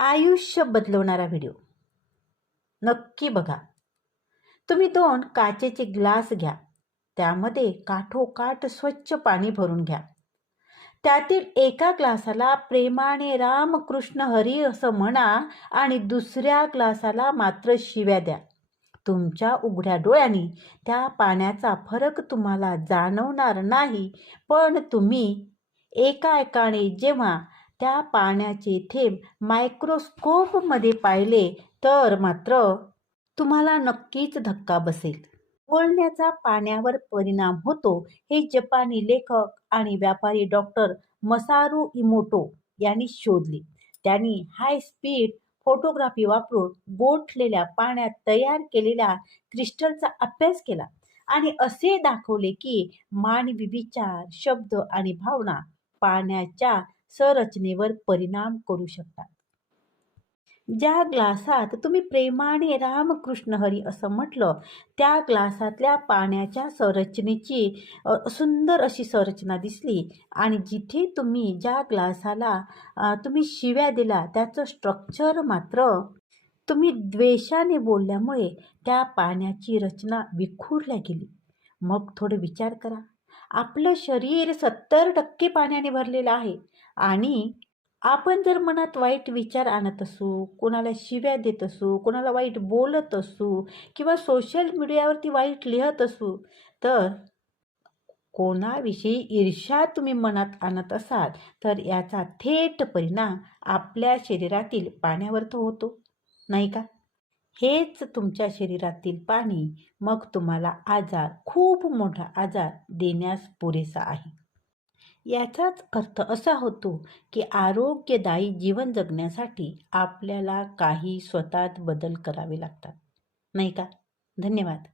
आयुष्य बदलवणारा व्हिडिओ नक्की बघा. तुम्ही 2 काचेचे ग्लास घ्या. त्यामध्ये काठोकाठ स्वच्छ पाणी भरून घ्या. त्यातील एका ग्लासाला प्रेमाने रामकृष्ण हरी असं म्हणा आणि दुसऱ्या ग्लासाला मात्र शिव्या द्या. तुमच्या उघड्या डोळ्यांनी त्या पाण्याचा फरक तुम्हाला जाणवणार नाही, पण तुम्ही एकाएकाने जेव्हा त्या पाण्याचे थेंब मायक्रोस्कोपमध्ये पाहिले तर मात्र तुम्हाला नक्कीच धक्का बसेल. बोलण्याचा पाण्यावर परिणाम होतो हे जपानी लेखक आणि व्यापारी डॉक्टर मसारू इमोटो यांनी शोधले. त्यांनी हाय स्पीड फोटोग्राफी वापरून गोठलेल्या पाण्यात तयार केलेल्या क्रिस्टलचा अभ्यास केला आणि असे दाखवले की मानवी विचार, शब्द आणि भावना पाण्याच्या संरचनेवर परिणाम करू शकतात. ज्या ग्लासात तुम्ही प्रेमाने रामकृष्ण हरी असं म्हटलं, त्या ग्लासातल्या पाण्याच्या संरचनेची सुंदर अशी संरचना दिसली आणि जिथे तुम्ही ज्या ग्लासाला तुम्ही शिव्या दिला त्याचं स्ट्रक्चर मात्र तुम्ही द्वेषाने बोलल्यामुळे त्या पाण्याची रचना विखुरल्या गेली. मग थोडं विचार करा. आपलं शरीर 70% पाण्याने भरलेलं आहे आणि आपण जर मनात वाईट विचार आणत असू, कोणाला शिव्या देत असू, कोणाला वाईट बोलत असू किंवा सोशल मीडियावरती वाईट लिहत असू, तर कोणाविषयी ईर्ष्या तुम्ही मनात आणत असाल तर याचा थेट परिणाम आपल्या शरीरातील पाण्यावर तो होतो, नाही का? हेच तुमच्या शरीरातील पाणी मग तुम्हाला आजार, खूप मोठा आजार देण्यास पुरेसा आहे. याचाच अर्थ असा होतो की आरोग्यदायी जीवन जगण्यासाठी आपल्याला काही स्वतःत बदल करावे लागतात, नाही का? धन्यवाद.